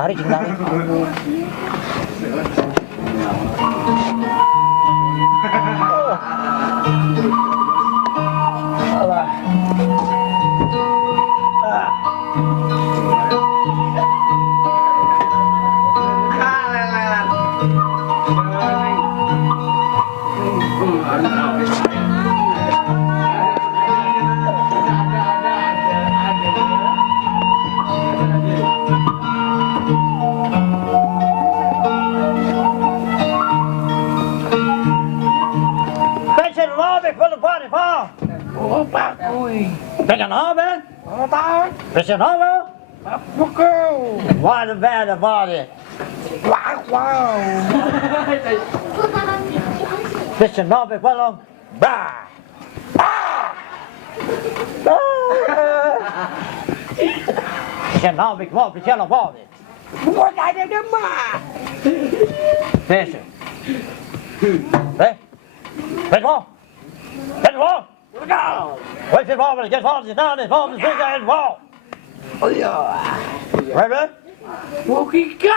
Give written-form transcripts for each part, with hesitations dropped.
Tarik, tarik. Pegang apa? Pegang apa? Bukan. Why the bad about it? Wow. Pegang apa? Belum. Bah. Pegang apa? Mau pegang apa? Bukan ada demam. Pegang. Pegang. Pegang. No. Wait for Bob, get Bob, down, Bob, big and wall. Oh ya. Right, right? Bukika.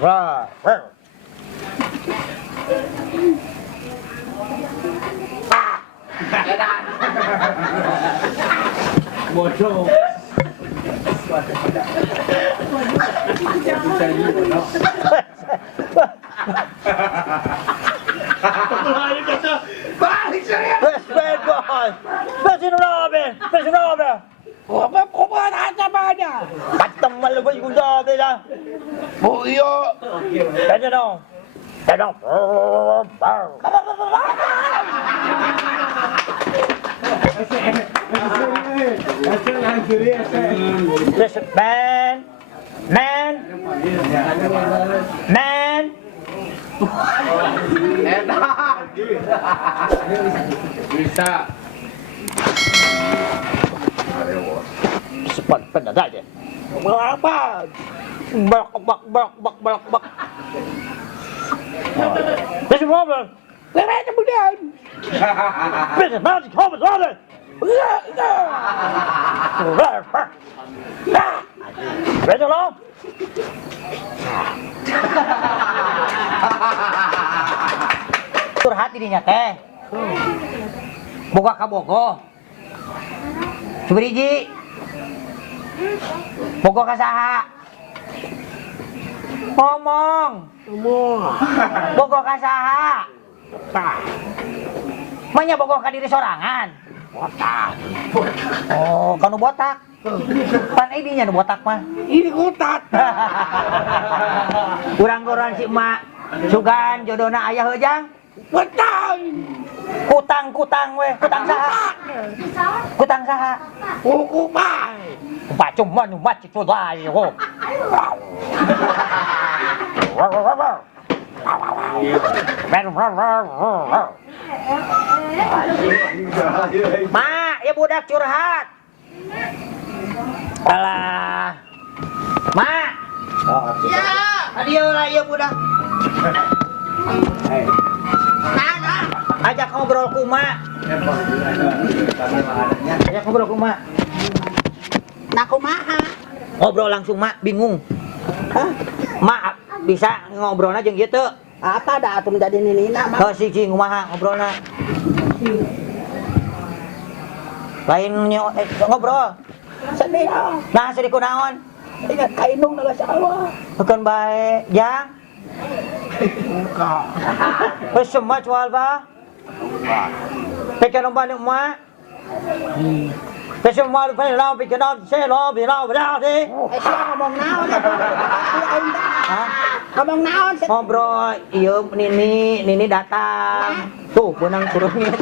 Right, right. Bodoh. Balik saya. Best bad boy. Best in Robin. Best in Robin. Kau ada mana? Patem malu baju kuda tu dah. Oh iya. Tanya dong. Tanya dong. This man. Bisa. Cepat penat aja. Apa? Bak. This is Robin. Lera kemudian. This is not the Thomas Robin. Ready long? Curhat dirinya teh. Boga ka bogo. Subriji. Bogo ka saha? Ngomong. Bogo ka saha? Manya bogo ka diri sorangan. Botak. Oh, kanu botak. Pan idinya nu botak mah. Ini kotak. Urang-urang si emak sugan jodona ayah heujang. Betang. Kutang we, kutang saha? Kutang saha? Kuku pai. Bacung manu macik tulai ho. Ma, ya budak curhat. Alah. Ma. Ya. Adio lah ya budak. Nah. Ajak ngobrol ku Ma. Ajak ngobrol ku Ma. Nah kumaha? Ngobrol langsung Ma, bingung. Hah? Ma bisa ngobrolna jeung kieu teu? Apa dah atuh menjadi nilina mah? Heuh siji kumaha ngobrolna? Lain ngobrol. Sedih. Nah, sedih kunaon? Ingat kainung dalam sawah. Bukan bae, jang. Enggak. Wes semua jual ba? Pekan omba ni ma. Pesan semua pe lao pe kenal se lo bi lao sih. Siapa ngomong naon? Hah? Ngomong naon? Ngobrol, iya Nini datang. Tuh, benang kurungnya.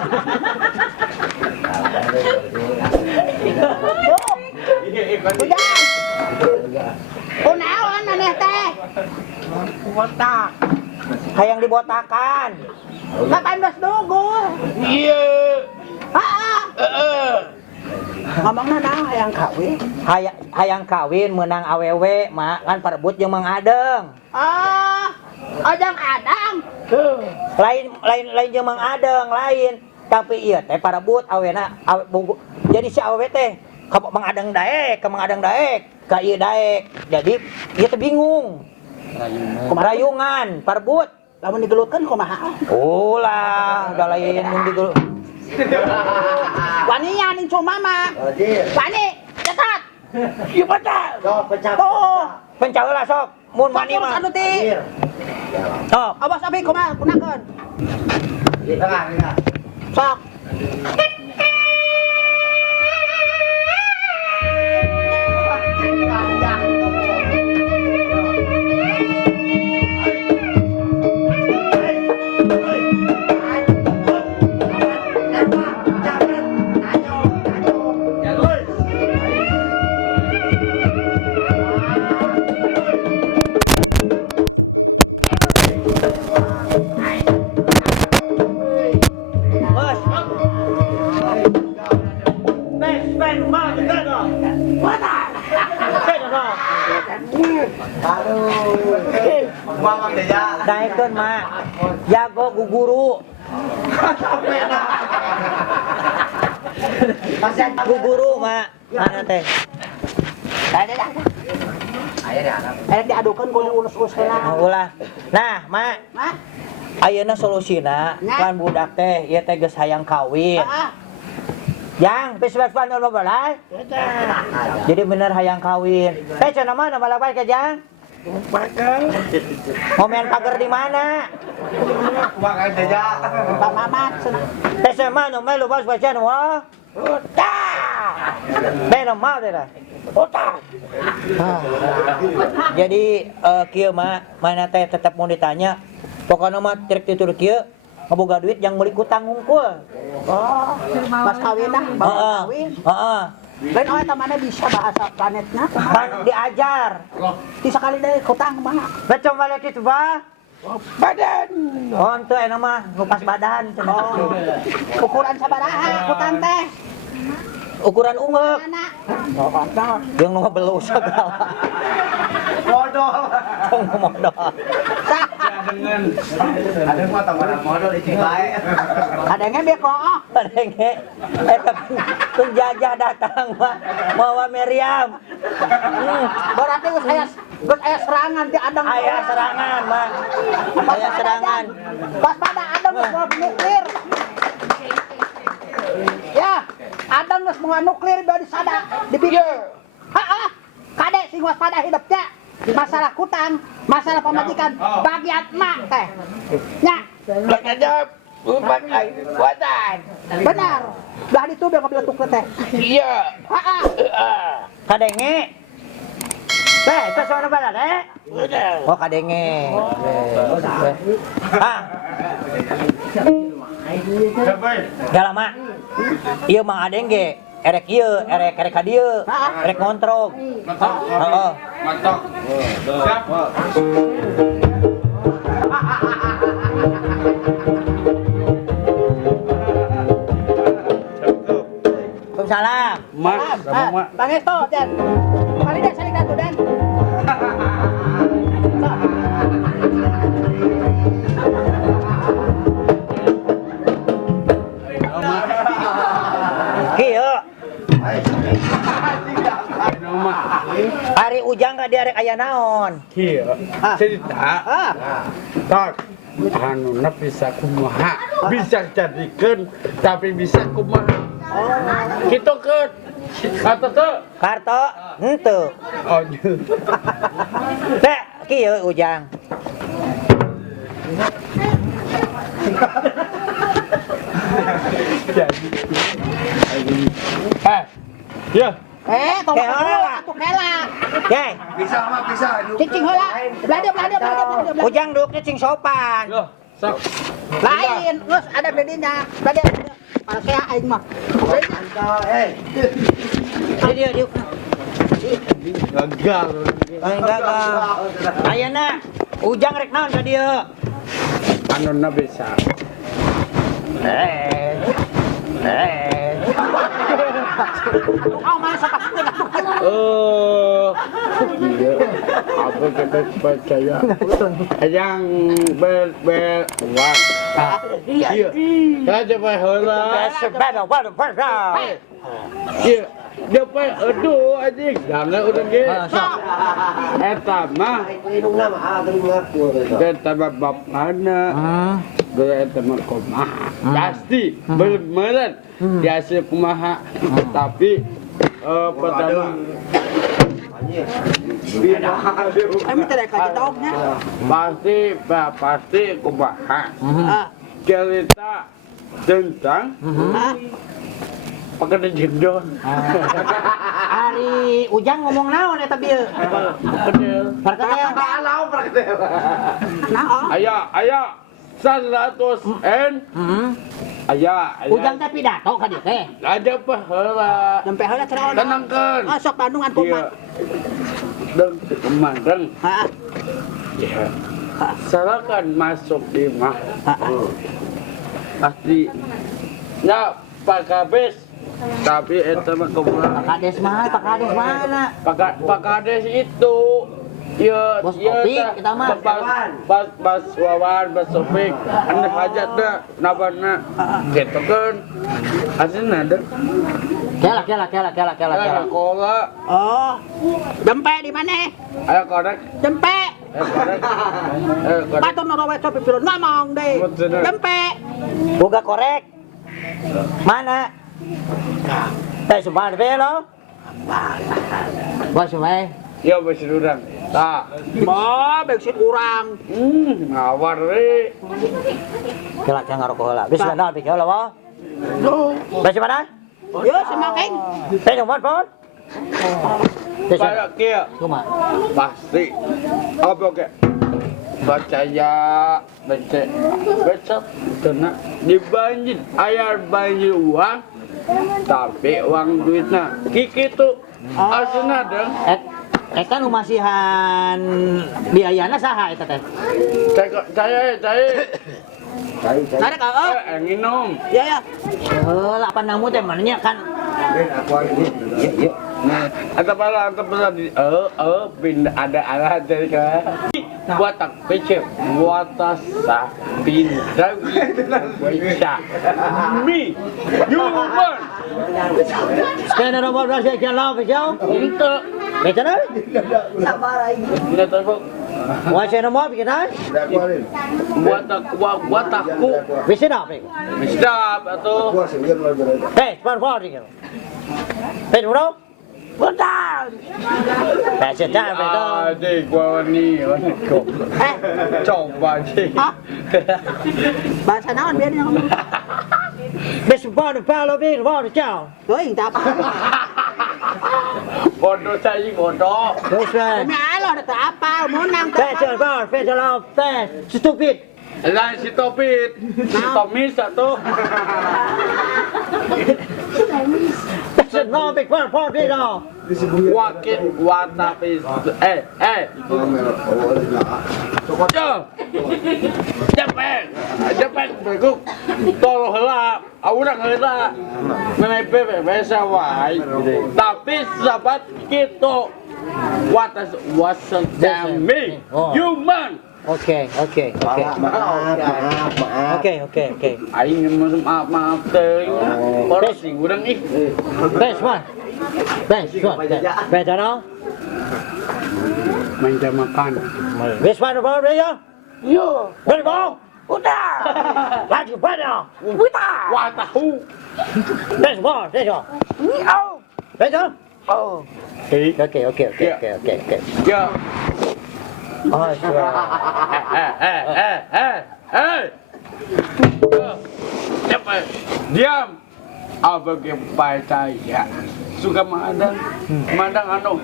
Udah. Kunaon aneh teh? Botak. Hayang dibotakan. 18 dugu. Iya. Heeh. Ngomongna naon hayang kawin? Hayang kawin menang awewe, mak kan parebut jeung Mang Adeng. Ojang Adang. Lain jeung Mang Adeng, lain. Tapi iya teh parebut awena jadi si awewe teh ka mengadang daek, ka ieu daek. Jadi ieu teh bingung. Rayungan, parbut. Lamun digelutkeun kumaha? Ulah, da lain mun digelut. Wani nya ning cuma mah. Wani, cetat. Ieu baca. Tuh. Pencah heula sok. Mun wani mah. Anu ti. Sok. Awas abi kumaha gunakeun. Sok. Daekeun mah. Jago guguru. Guguru mah. Mana teh? Ayo diadukeun ku ulus-ulus heula. Ulah. Nah, mak. Mah? Ayeuna solusina kan budak teh ieu teh geus hayang kawin. Heeh. Yang pes-pesan nomor belas. Jadi bener hayang kawin. Teh cenah mana balabal ke Jang? Momen pagar di mana? Pak Mamat cenah. Teh sama nu melu bos bacan wah. Udah. Beno mau deh lah. Udah. Jadi kieu mah mana teh tetap mau ditanya. Pokoknya mah trek ditur kieu ngaboga duit yang meuli kutang hungkul. Oh, pas kawin dah, baru kawin. Heeh. Lain oh eta mana bisa bahasa planetnya? Kan diajar. Di sekali deui hutang mah. Baca balik itu bah. Badan. Oh, ente enak mah ngupas badan. Oh. Ukuran sabaraha hutang teh? Ukuran ungeuk. Mana? Oh, mantap. Yang nu belus segala. Modal. Tong modal. Dengan ada mah tambahan modal icing bae. Kadangnya biar kok. Padenge eta penjajah datang mah mawa Meriam. Berarti geus aya serangan ti adang. Aya serangan mah. Aya serangan. Pas pada adang geus mau nuklir. Ya, adang geus mau nuklir biar disada, dipikir. Heeh. Kade sing waspada hidupnya. Masalah kutang, masalah pemajikan, bagian mak teh. Nya. Benar. Belah itu biar ngabeletuk teh. Iya. Heeh. Kadenge. Teh, itu sono bala teh. Oh, kadenge. Ah. Gak lama. Ieu Mang Adeng ge erek ieu, erek ka dieu, erek ngontrol. Heeh. Mantap. Siap. Waalaikumsalam. Mak, sama mak. Bang Esto, Dan. Kali dah saling datu, Dan. Kieu. Mak. Ari ujang ka diarek aya naon? Kieu. Cerita. Ah. Tak. Anuna bisa kumaha, bisa jadikan, tapi bisa kumaha. Gitu kan? Kata tuh. Karto henteu. Oh, iya. Teh, kieu ujang. Jadi. Ya. Tolong Kela. atuh kela. Ye, Cicing heula. Belada. ujang duduknya cing sopan. Yo, sok. Lain, geus ada bedinya. Belada. Kalau saya aing mah. Dia. Gagal. Enggak. Ayeuna ujang rek naon ka dieu? Anuna bisa. Oh, mana sakit. Iya. Aku tetap percaya. Yang berwan. Iya. Kita coba heula. Sepeda, waduh, Iya. dia pe aduh anjing jangan urang ge Sok. eta mah eta bapana gaya eta mah kumaha pasti bener biasa kumaha tapi pertama Kami tidak kasih tahunya. pasti kumaha Ah, cerita tentang pakai jendol Ari Ujang ngomong naon eta bieu? kedel Perketel. nah, oh. ayah 100 N ayah Ujang teh pidato ka dieu teh. aja pahala Sampai heula cenah. tenangkan Ah, sok Bandung an kumaha. dan kemandang Heeh. ya silakan masuk di mah pasti ya Pak Kabes tapi itu mah kumaha Kades mana? Pak Kades itu ya Bos Opik, kita mah. Bas Wawan, Bas Opik anda hajat dah nabana gitu kan aslinya ada Kela. kola Oh. Dempe di mana? ayo korek Dempe. korek Patung narawe copi pilon ngomong deh. Betul. Dempe. Boga korek. Mana? Teh sumpah be lo. Bos we. ya besi udang tak Bah, beksit urang. ngawar we Kela ngarokok heula. Wis benar pikir heula wa. Besi mana? Yo semakin. Teh nomor pon. Teh kayak kia kumaha? pasti apa ke percaya baca kena dibanjir ayar banjir uang tapi uang duitnya kiki tuh aslinya dong Kan umasihan biayana saha eta teh? saya Ada ka? Oh. minum Ya ya. Apa namu teh mananya kan atau pala pindah ada alat dari kan buat tak pecah buat sah pindah bisa mi human Spena nomor berapa yang lawan pikir? untuk Betul? tidak tahu Wajah nomor pikir dah? buat aku Bisa dah pikir. bisa atau Spana pikir. Bro? Betul. Dah betul. adik gua ni coba sih Bahasa naon biar yang ngomong. Besok palo bin, ciao. Teuing tah. bodoh saya bodoh Terus Demi Allah ada apa? Menang Fashion, stupid. lain si Topit si Tomis atau Fashion, no, big one, wakil watapis Jepang berguk tolong heula urang heula menepe biasa wae tapi sahabat kitu wasn't me human Oke. aing maaf teh orang sing urang ih Best one. Better now. main jam makan Best one, bro, ya. yo Ready, bro? Udah. Lagi pada. wah tahu Best one. Better? oh Oke. ya Oh, sure. Cepat, diam. Apa ke saya suka mandang anu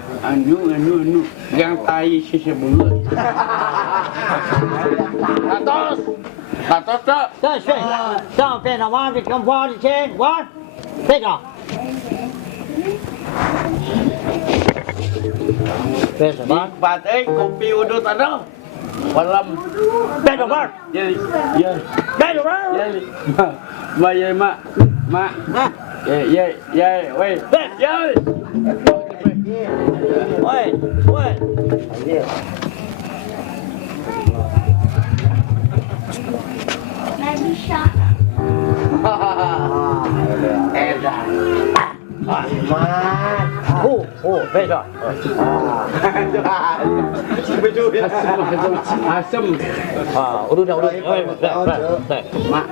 yang tai sisi bulut. Katos tak? Don't pay no one, become one, change, one. Better. Better, one. Batik kopi udut ada. Malam. Better, one. Ya. Better, one. Ya, mak. Wait. Wait. Edan. Besok. Asam. Udah. Mak.